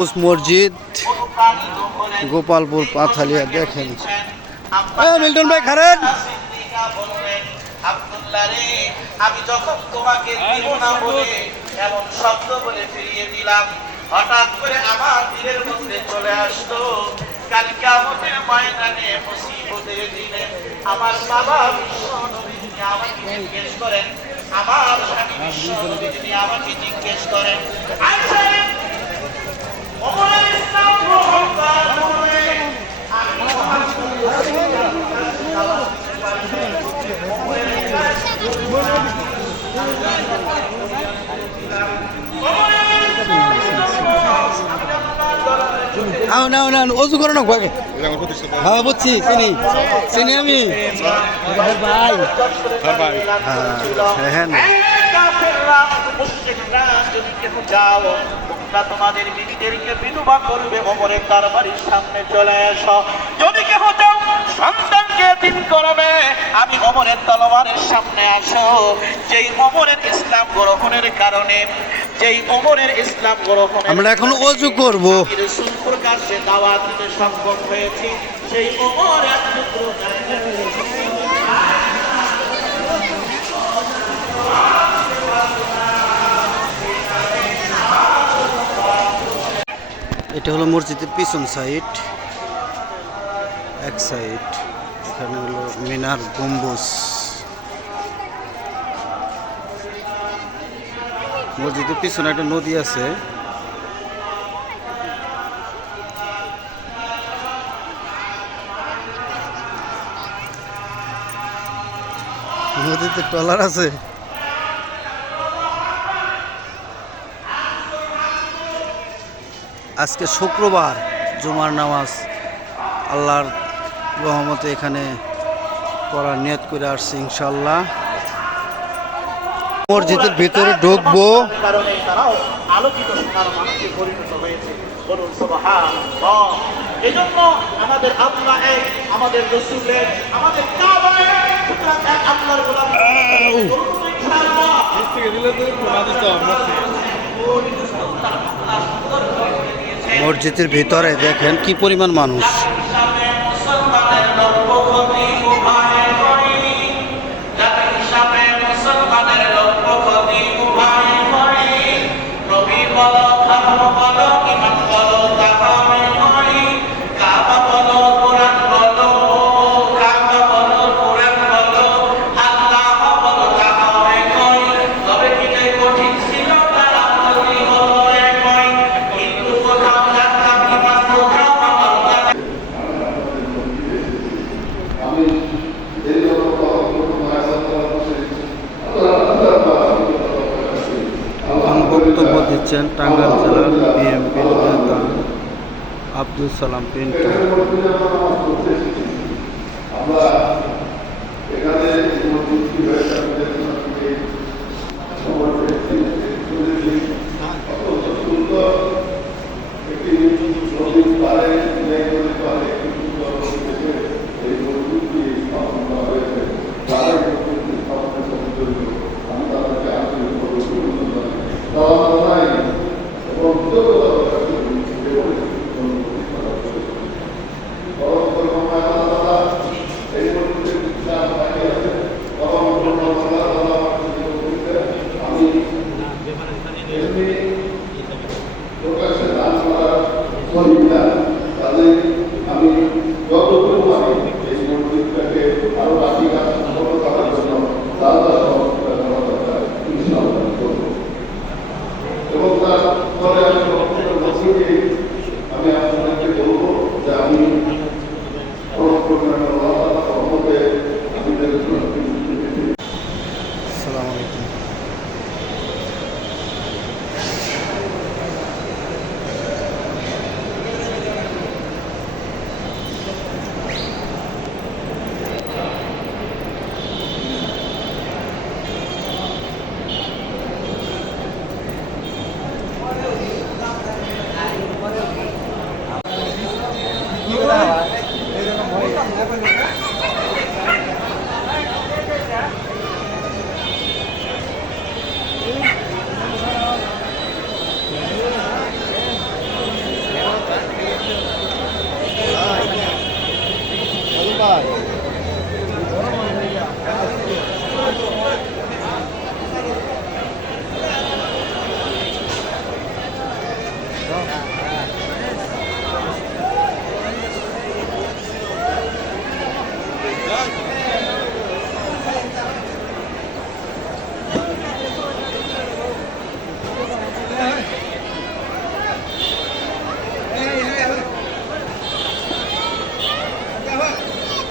মসজিদ, গোপালপুর পাথালিয়া, দেখেন। মিল্টন ভাই, খারেন। আমি যখন তোমাকে দিব না বলে এমন শব্দ বলে ফিরিয়ে দিলাম হঠাৎ করে আমার দিলের মধ্যে চলে আসলো কালকে আমাদের ময়দানে মুসিবতের দিনে আমার বাবা বিশ্ব আমাকে জিজ্ঞেস করেন। আমার স্বামী বিশ্ব আমাকে জিজ্ঞেস করেন আচ্ছা ওমর ইসলাম গ্রহণ করার পূর্বে আমি আও না না অজু করো না কয়েক হ্যাঁ বুঝছি, চিনি। চিনি আমি। ভাই। হ্যাঁ হ্যাঁ। তোমরা তোমাদের বিবিদেরকে বিধবা করবে ওমরের দরবারের সামনে চলে এসো। যদি কেহ যাও সন্তানকে দিন করবে আমি ওমরের তলোয়ারের সামনে আসো। যেই ওমরের ইসলাম গ্রহণের কারণে যেই ওমরের ইসলাম গ্রহণের আমরা এখন অজু করব। রসুল প্রকাশ্যে দাওয়াত দিতে সক্ষম হয়েছি সেই ওমর এক টুকরো এটা হলো মসজিদের পিছন সাইড এক সাইড এখানে হলো মিনার গম্বুজ। মসজিদের পিছনে একটা নদী আছে। নদীতে ট্রলার আছে। আজকে শুক্রবার জুমার নামাজ আল্লাহর রহমতে এখানে পড়ার নিয়ত করে আসছি ইনশাল্লাহ মসজিদের ভিতরে ঢুকবো। মসজিদের ভিতরে দেখেন কি পরিমাণ মানুষ। দিচ্ছেন টাঙ্গাইল জেলার বিএমপি নেতা আব্দুল সালাম পিন্টু। আমরা এখানে alhamdulillah